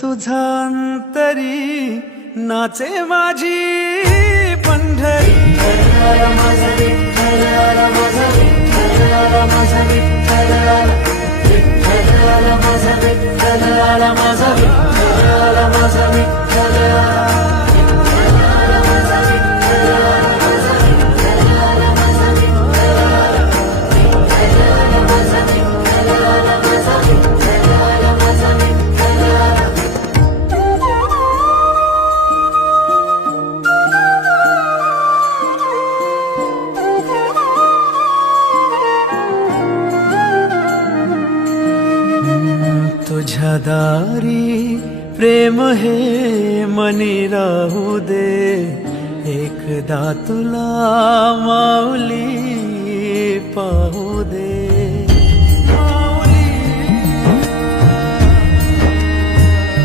तुझा अंतरी नाचे माझी पंढरी. माझा विठ्ठल आला, माझा विठ्ठल आला, माझा विठ्ठल आला, विठ्ठल आला, माझा विठ्ठल आला, माझा विठ्ठल आला, माझा विठ्ठल आला. तुझ्या दारी प्रेम हे मनी राहू दे, एकदा तुला माऊली पाहू